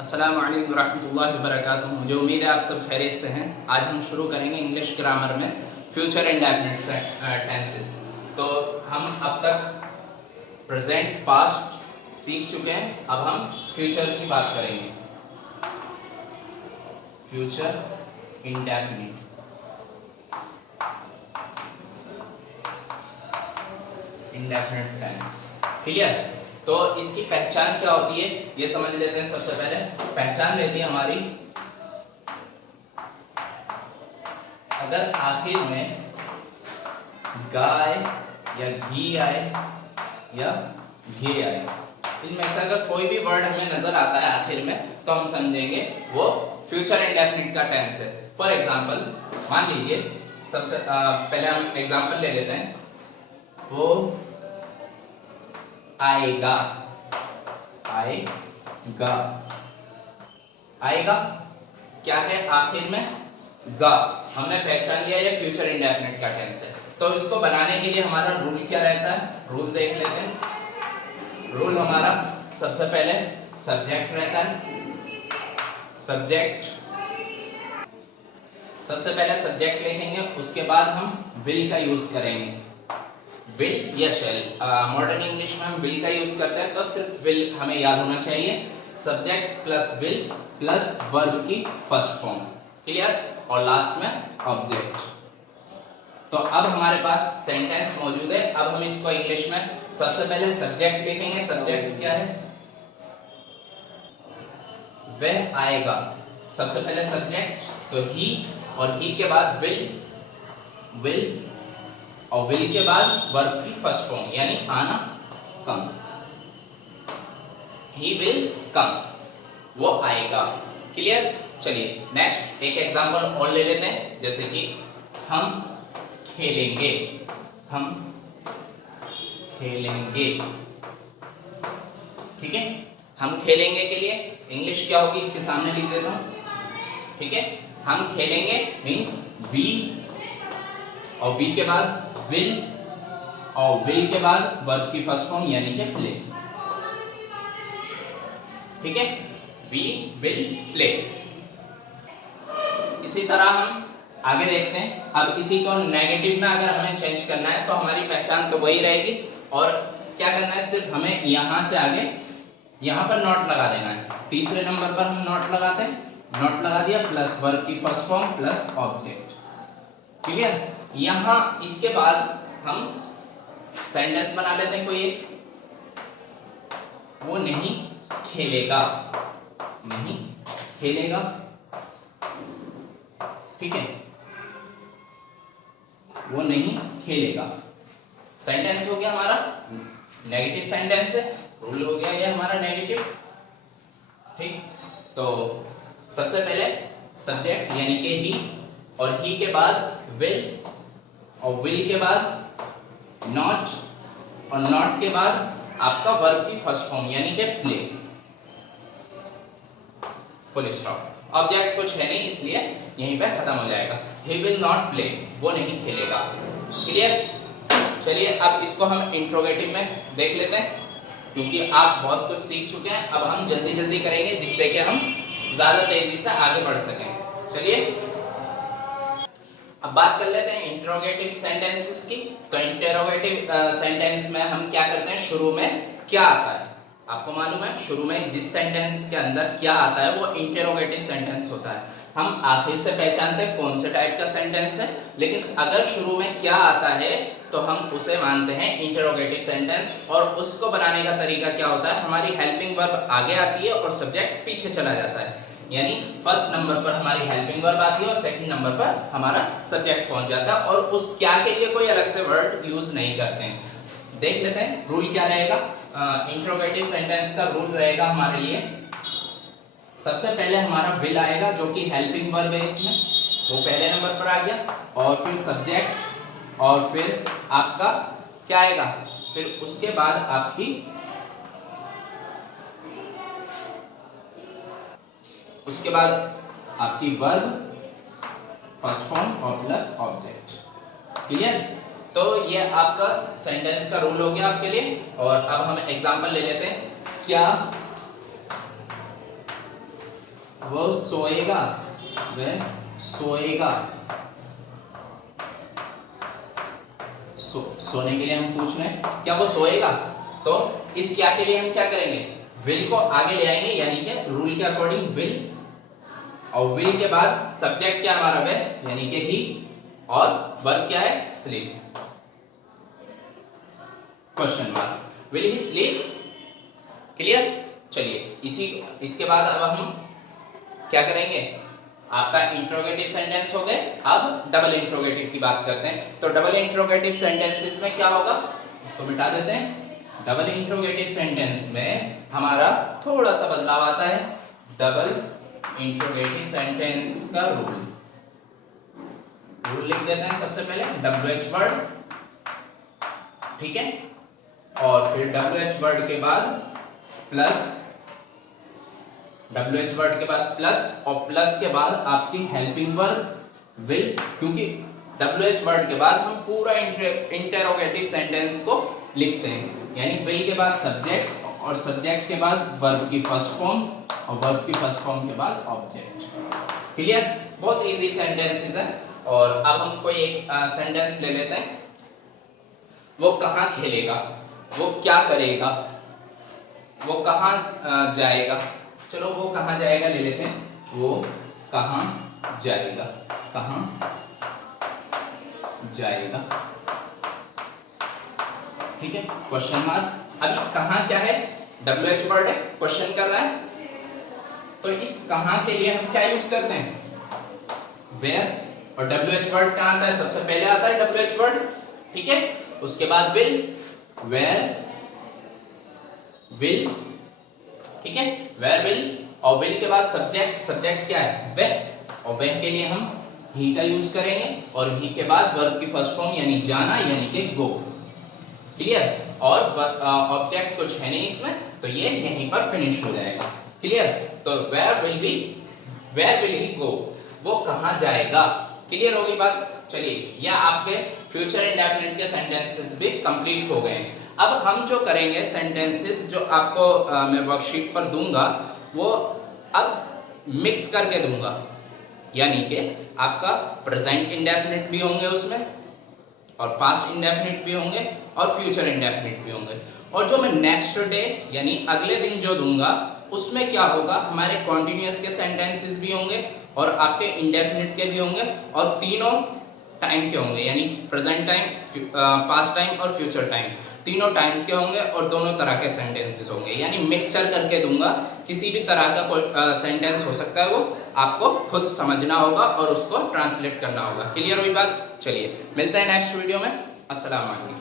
अस्सलामु अलैकुम रहमतुल्लाहि व बरकातुहू। मुझे उम्मीद है आप सब खैरियत से हैं। आज हम शुरू करेंगे इंग्लिश ग्रामर में फ्यूचर इंडेफिनिट टेंसेस। तो हम अब तक प्रेजेंट पास्ट सीख चुके हैं, अब हम फ्यूचर की बात करेंगे। Future indefinite tense, clear. तो इसकी पहचान क्या होती है ये समझ लेते हैं। सबसे पहले पहचान लेती है हमारी, अगर आखिर में गाय या घी आए या घी आए, इनमें से अगर कोई भी वर्ड हमें नजर आता है आखिर में तो हम समझेंगे वो फ्यूचर इंडेफिनिट का टेंस है। फॉर एग्जाम्पल मान लीजिए, सबसे पहले हम एग्जाम्पल ले लेते हैं। वो आएगा, आएगा, आएगा क्या है आखिर में गा, हमने पहचान लिया ये फ्यूचर इंडेफिनिट का टेंस है। तो इसको बनाने के लिए हमारा रूल क्या रहता है, रूल देख लेते हैं। रूल हमारा सबसे पहले सब्जेक्ट रहता है। सब्जेक्ट, सबसे पहले सब्जेक्ट लिखेंगे, उसके बाद हम विल का यूज करेंगे। विल या शैल, मॉडर्न इंग्लिश में हम विल का यूज करते हैं तो सिर्फ विल हमें याद होना चाहिए। Subject plus will plus verb की फर्स्ट फॉर्म, क्लियर, और लास्ट में ऑब्जेक्ट। तो अब हमारे पास सेंटेंस मौजूद है। अब हम इसको इंग्लिश में सबसे पहले सब्जेक्ट लिखेंगे। सब्जेक्ट क्या है, वह आएगा। सबसे पहले सब्जेक्ट तो ही, और ही के बाद विल, विल और विल के बाद वर्ब की फर्स्ट फॉर्म यानी आना, कम। ही विल कम, वो आएगा, क्लियर। चलिए नेक्स्ट एक एग्जांपल और ले लेते हैं, जैसे कि हम खेलेंगे, हम खेलेंगे, ठीक है। हम खेलेंगे के लिए इंग्लिश क्या होगी इसके सामने लिख देता हूं, ठीक है। हम खेलेंगे मीन्स वी, और वी के बाद विल, और विल के बाद वर्ब की फर्स्ट फॉर्म यानी कि प्ले, ठीक है। We will play. इसी तरह हम आगे देखते हैं। अब इसी को नेगेटिव में अगर हमें चेंज करना है तो हमारी पहचान तो वही रहेगी, और क्या करना है, सिर्फ हमें यहां से आगे यहां पर नॉट लगा देना है। तीसरे नंबर पर हम नॉट लगाते हैं, नॉट लगा दिया प्लस वर्ब की first form plus object, clear. यहां इसके बाद हम सेंटेंस बना लेते हैं कोई एक। वो नहीं खेलेगा, नहीं खेलेगा, ठीक है, वो नहीं खेलेगा। सेंटेंस हो गया हमारा, नेगेटिव सेंटेंस है, रूल हो गया ये हमारा नेगेटिव, ठीक। तो सबसे पहले सब्जेक्ट यानी कि ही, और ही के बाद विल, और विल के बाद नॉट, और नॉट के बाद आपका वर्ब की फर्स्ट फॉर्म यानी कि प्ले, फुल स्टॉप। ऑब्जेक्ट कुछ है नहीं इसलिए यहीं पे खत्म हो जाएगा। ही विल नॉट प्ले, वो नहीं खेलेगा, क्लियर। चलिए अब इसको हम इंट्रोगेटिव में देख लेते हैं, क्योंकि आप बहुत कुछ सीख चुके हैं। अब हम जल्दी जल्दी करेंगे जिससे कि हम ज्यादा तेजी से आगे बढ़ सकें। चलिए अब बात कर लेते हैं इंट्रोगेटिव सेंटेंसेस की। तो इंटरोगेटिव सेंटेंस में हम क्या करते हैं, शुरू में क्या आता है, आपको मालूम है शुरू में जिस सेंटेंस के अंदर क्या आता है वो इंटरोगेटिव सेंटेंस होता है। हम आखिर से पहचानते हैं कौन से टाइप का सेंटेंस है, लेकिन अगर शुरू में क्या आता है तो हम उसे मानते हैं इंटरोगेटिव सेंटेंस। और उसको बनाने का तरीका क्या होता है, हमारी हेल्पिंग वर्ब आगे आती है और सब्जेक्ट पीछे चला जाता है, यानी फर्स्ट नंबर पर हमारी हेल्पिंग वर्ब आती है और सेकंड नंबर पर हमारा सब्जेक्ट पहुंच जाता है, और उस क्या के लिए कोई अलग से वर्ड यूज नहीं करते हैं। देख लेते हैं रूल क्या रहेगा। इंट्रोगेटिव सेंटेंस का रूल रहेगा हमारे लिए, सबसे पहले हमारा विल आएगा जो कि हेल्पिंग वर्ब है, इसमें वो पहले नंबर पर आ गया, और फिर सब्जेक्ट, और फिर आपका क्या आएगा, फिर उसके बाद आपकी वर्ब फर्स्ट फॉर्म और प्लस ऑब्जेक्ट, क्लियर। तो ये आपका सेंटेंस का रूल हो गया आपके लिए। और अब हम एग्जांपल ले लेते हैं। क्या वो सोएगा, वह सोएगा। सोने के लिए हम पूछ रहे हैं क्या वो सोएगा, तो इस क्या के लिए हम क्या करेंगे, विल को आगे ले आएंगे, यानी कि रूल के अकॉर्डिंग विल, और विल के बाद सब्जेक्ट क्या हमारा वह, यानी कि ही, और वर्ब क्या है, sleep. Question mark, will he sleep. Clear. चलिए इसके बाद अब हम क्या करेंगे, आपका इंट्रोगेटिव सेंटेंस हो गए। अब डबल इंट्रोगेटिव की बात करते हैं। तो डबल इंट्रोगेटिव सेंटेंसेस में क्या होगा, इसको मिटा देते हैं। डबल इंट्रोगेटिव सेंटेंस में हमारा थोड़ा सा बदलाव आता है। डबल इंट्रोगेटिव सेंटेंस का रूल लिख देते हैं। सबसे पहले WH वर्ड, ठीक है, और फिर WH वर्ड के बाद प्लस, WH वर्ड के बाद प्लस, और प्लस के बाद आपकी हेल्पिंग वर्ब विल, क्योंकि WH वर्ड के बाद हम पूरा इंटरोगेटिव सेंटेंस को लिखते हैं, यानी विल के बाद सब्जेक्ट, और सब्जेक्ट के बाद वर्ब की फर्स्ट फॉर्म, और वर्ब की फर्स्ट फॉर्म के बाद ऑब्जेक्ट। क्लियर। बहुत इजी सेंटेंसेस है। और अब हम कोई एक सेंटेंस ले लेते हैं। वो कहाँ खेलेगा, वो क्या करेगा, वो कहाँ जाएगा। चलो वो कहाँ जाएगा ले लेते हैं। वो कहाँ जाएगा, कहाँ जाएगा, ठीक है, क्वेश्चन मार्क। अभी कहाँ क्या है, WH वर्ड है, क्वेश्चन कर रहा है, तो इस कहाँ के लिए हम क्या यूज करते हैं, वेयर। और WH वर्ड कहाँ आता है, सबसे पहले आता है WH वर्ड, ठीक है, उसके बाद विल, वेयर विल, ठीक है, वेयर विल, और विल के बाद सब्जेक्ट, सब्जेक्ट क्या है, वह, और वह के लिए हम ही का यूज करेंगे, और ही के बाद वर्ब की फर्स्ट फॉर्म यानी जाना, यानी कि गो। क्लियर। और ऑब्जेक्ट कुछ है नहीं इसमें, तो ये यहीं पर फिनिश हो जाएगा। क्लियर। तो where will be, where will he go, वो कहाँ जाएगा। क्लियर होगी बात। चलिए, यह आपके फ्यूचर इंडेफिनिट के सेंटेंसेस भी कंप्लीट हो गए। अब हम जो करेंगे सेंटेंसेस जो आपको मैं वर्कशीट पर दूंगा, वो अब मिक्स करके दूंगा, यानी कि आपका प्रेजेंट इंडेफिनिट भी होंगे उसमें, और पास्ट इंडेफिनिट भी होंगे, और फ्यूचर इंडेफिनिट भी होंगे। और जो मैं नेक्स्ट डे यानी अगले दिन जो दूंगा, उसमें क्या होगा, हमारे कॉन्टिन्यूअस के सेंटेंसेस भी होंगे, और आपके इंडेफिनिट के भी होंगे, और तीनों टाइम के होंगे, यानी प्रेजेंट टाइम, पास्ट टाइम और फ्यूचर टाइम, तीनों टाइम्स के होंगे, और दोनों तरह के सेंटेंसेस होंगे, यानी मिक्सचर करके दूंगा। किसी भी तरह का कोई सेंटेंस हो सकता है, वो आपको खुद समझना होगा और उसको ट्रांसलेट करना होगा। क्लियर हुई बात। चलिए मिलते हैं नेक्स्ट वीडियो में। अस्सलाम वालेकुम।